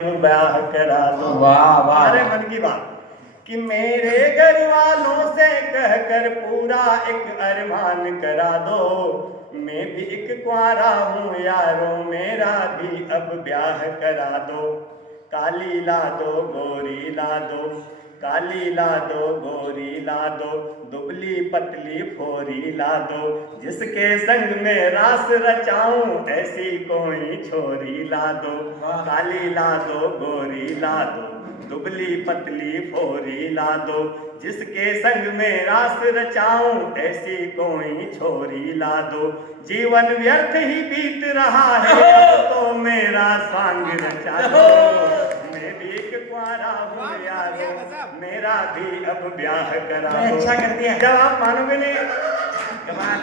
ब्याह करा दो। वाह वाह। हमारे मन की बात कि मेरे घर वालों से कहकर पूरा एक अरमान करा दो। मैं भी एक कुंवारा हूँ यारों, मेरा भी अब ब्याह करा दो। काली ला दो गोरी ला दो, काली ला दो गोरी ला दो, दुबली पतली फोरी ला दो, जिसके संग में रास रचाऊं ऐसी कोई छोरी ला दो। काली ला दो गोरी ला दो, दुबली पतली फोरी ला दो, जिसके संग में रास रचाऊं ऐसी कोई छोरी ला दो। जीवन व्यर्थ ही बीत रहा है अब तो मेरा सांग रचा दो। मैं भी एक कुंवारा हूँ यारो, मेरा भी अब ब्याह करा दो। अच्छा कर दिया। जब आप मानोगे नहीं, कमाल।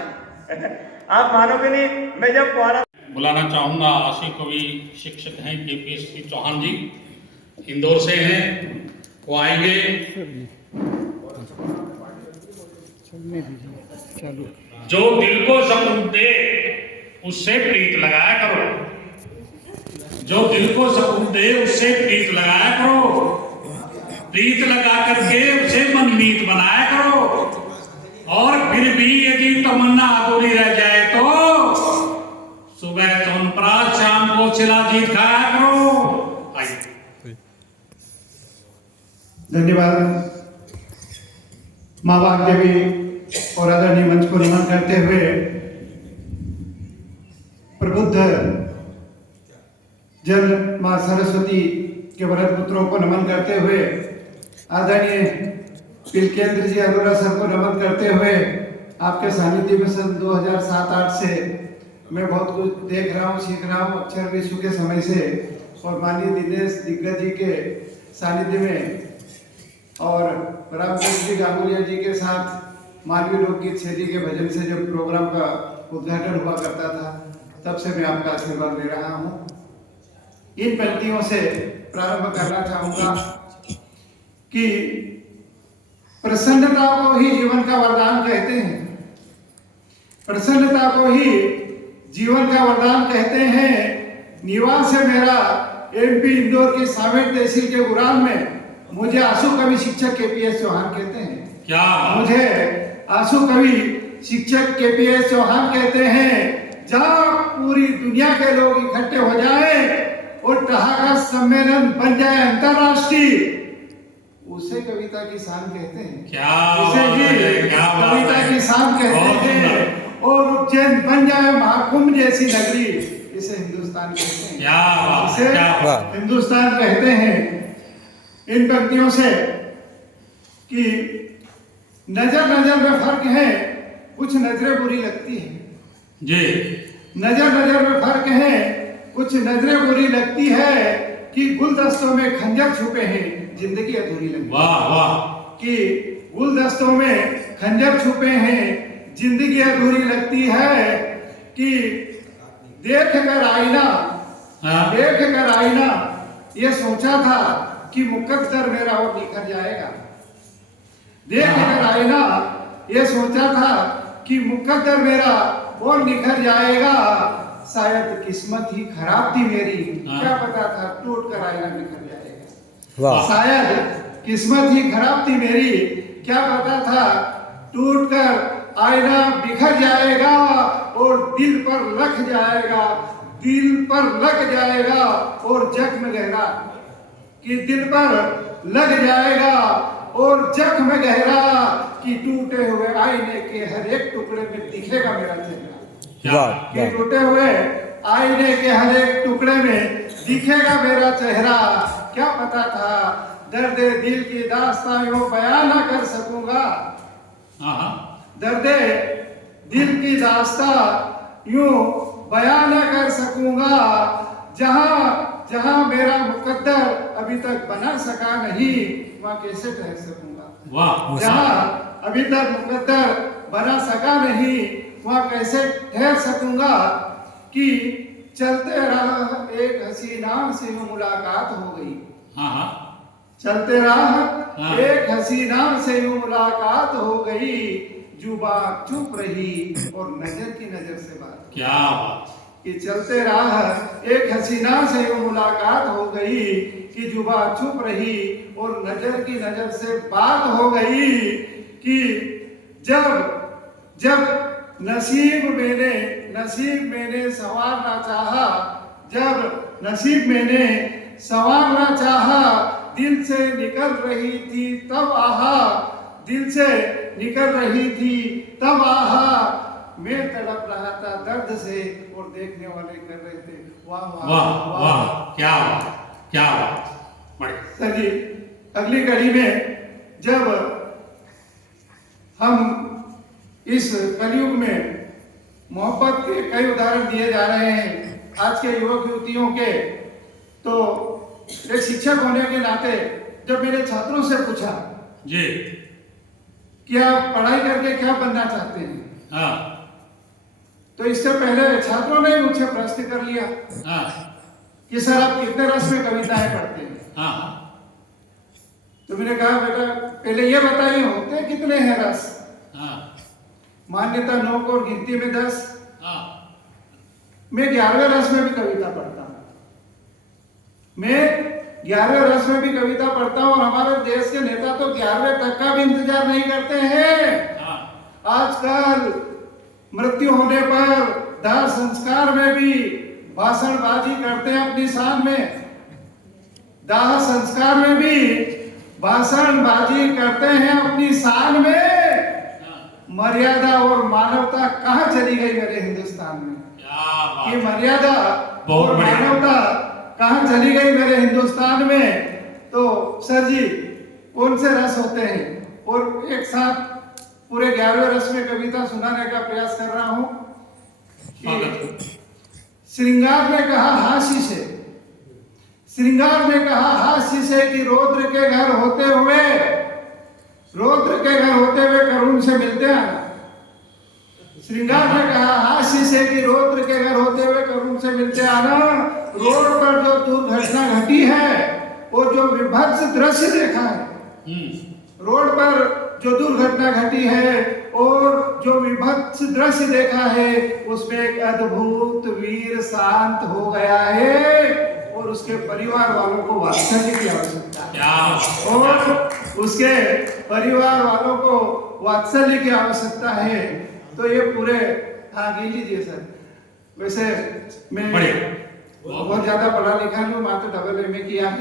आप मानोगे नहीं, मैं जब कुंवारा बुलाना चाहूँगा आशी कवि शिक्षक हैं KPSC चौहान जी, इंदौर से हैं, वो आएंगे। जो दिल को सुकून दे उससे प्रीत लगाया करो, जो दिल को सुकून दे उससे प्रीत लगाया करो, प्रीत लगा करके उसे मनमीत बनाया करो। और फिर भी यदि तमन्ना अधूरी रह जाए तो सुबह चौनप्राश शाम को शिलाजीत खाया करो। आइए। धन्यवाद। माँ बाप देवी और आदरणीय मंच को नमन करते हुए प्रबुद्ध जन माँ सरस्वती के वरद पुत्रों को नमन करते हुए आदरणीय पिलकेंद्र जी अरोरा सर को नमन करते हुए आपके सानिध्य में सन 2007-8 से मैं बहुत कुछ देख रहा हूँ, सीख रहा हूँ अक्षर विश्व के समय से। और माननीय दिनेश दिग्गज जी के सानिध्य में और रामचंद्र जी गांगुलिया जी के साथ मालवीय लोकगीत शैली के भजन से जब प्रोग्राम का उद्घाटन हुआ करता था तब से मैं आपका आशीर्वाद ले रहा हूँ। इन पंक्तियों से प्रारंभ करना चाहूँगा कि प्रसन्नता को ही जीवन का वरदान कहते हैं, प्रसन्नता को ही जीवन का वरदान कहते हैं। निवास है मेरा MP इंदौर की सावेर तहसील के गुरान में। मुझे आंसू कवि शिक्षक KPS चौहान कहते हैं। क्या मुझे आंसू कवि शिक्षक KPS चौहान कहते हैं। जहाँ पूरी दुनिया के लोग इकट्ठे हो जाएं और ठहाका सम्मेलन बन जाए अंतरराष्ट्रीय, उसे कविता की शान कहते हैं। क्या उसे ही कविता की शान कहते हैं। और उज्जैन बन जाए महाकुंभ जैसी नगरी, इसे हिंदुस्तान कहते हैं। इसे हिंदुस्तान कहते हैं। इन पंक्तियों से कि नजर नजर में फर्क है, कुछ नजरें बुरी लगती हैं जी। नजर नजर में फर्क है, कुछ नजरें बुरी लगती है कि गुलदस्तों में खंजर छुपे हैं, जिंदगी अधूरी लगती है। वाह वाह। कि गुलदस्तों में खंजर छुपे हैं, जिंदगी अधूरी लगती है। कि देख कर आईना ये सोचा था कि मुकद्दर मेरा और निखर जाएगा। देख कर आईना ये सोचा था कि मुकद्दर मेरा और निखर जाएगा। शायद किस्मत ही खराब थी मेरी, क्या पता था टूट कर आईना निखर जाएगा। शायद किस्मत ही खराब थी मेरी, क्या पता था टूट कर आईना बिखर जाएगा और दिल पर लग जाएगा, दिल पर लग जाएगा और जख्म गहरा। कि दिल पर लग जाएगा और जख्म गहरा, कि टूटे हुए आईने के हर एक टुकड़े में दिखेगा मेरा चेहरा। कि टूटे हुए आईने के हर एक टुकड़े में दिखेगा मेरा चेहरा। क्या पता था दर्द दिल की दास्तां यूं बयां ना कर सकूंगा। दर्द दिल की दास्तां यूं बयां न कर सकूंगा। जहां मेरा मुकद्दर अभी तक बना सका नहीं, वहां कैसे ठहर सकूंगा। जहां अभी तक मुकद्दर बना सका नहीं, वहां कैसे ठहर सकूंगा। कि चलते रहा एक हसीना से मुलाकात हो गई। चलते रहा एक हसीना से मुलाकात हो गई। जुबान चुप रही और नजर की नजर से बात। क्या बात। कि चलते राह एक हसीना से यूं मुलाकात हो गई कि जुबा चुप रही और नजर की नजर से बात हो गई कि जब नसीब मैंने संवारना चाहा, जब नसीब मैंने संवारना चाहा, दिल से निकल रही थी तब आहा, दिल से निकल रही थी तब आहा, मैं तड़प रहा था दर्द से और देखने वाले कर रहे थे वाह वाह वाह वाह, क्या बात, क्या बात, बड़े सर जी। अगली कड़ी में जब हम इस कलयुग में मोहब्बत के कई उदाहरण दिए जा रहे हैं आज के युवक युवतियों के, तो एक शिक्षक होने के नाते जब मेरे छात्रों से पूछा जी, कि आप पढ़ाई करके क्या बनना चाहते हैं, हाँ तो इससे पहले छात्रों ने मुझसे प्रश्न कर लिया हाँ कि सर आप कितने रस में कविताएं पढ़ते हैं। हाँ, तो मैंने कहा बेटा पहले ये बताइए होते कितने हैं रस। हाँ मान्यता 9 को और गिनती में 10। हाँ, मैं 11वें रस में भी कविता पढ़ता हूँ, मैं 11वें रस में भी कविता पढ़ता हूँ। और हमारे देश के नेता तो 11वें तक का भी इंतजार नहीं करते हैं। हाँ, आजकल मृत्यु होने पर दाह संस्कार में भी भाषणबाजी करते हैं अपनी शान में, दाह संस्कार में भी भाषणबाजी करते हैं अपनी शान में। मर्यादा और मानवता कहाँ चली गई मेरे हिंदुस्तान में, क्या ये बात, मर्यादा बहुत और बढ़िया। मानवता कहाँ चली गई मेरे हिंदुस्तान में। तो सर जी कौन से रस होते हैं, और एक साथ पूरे 11वें रस में कविता सुनाने का प्रयास कर रहा हूँ। श्रृंगार ने कहा हास्य से, श्रृंगार ने कहा हास्य से कि रौद्र के घर होते हुए, रौद्र के घर होते हुए करुण से मिलते आना। श्रृंगार ने कहा हास्य से कि रौद्र के घर होते हुए करुण से मिलते आना। रोड पर जो दुर्घटना घटी है और जो विभत्स दृश्य देखा है, रोड पर जो दुर्घटना घटी है और जो विभत्स दृश्य देखा है, उसमें एक अद्भुत वीर शांत हो गया है और उसके परिवार वालों को वात्सल्य की आवश्यकता है, क्या और उसके परिवार वालों को वात्सल्य की आवश्यकता है। तो ये पूरे, हाँ गिन लीजिए सर। वैसे मैं बढ़िया, बहुत ज्यादा पढ़ा लिखा नहीं हूँ, मात्र डबल MA किया है।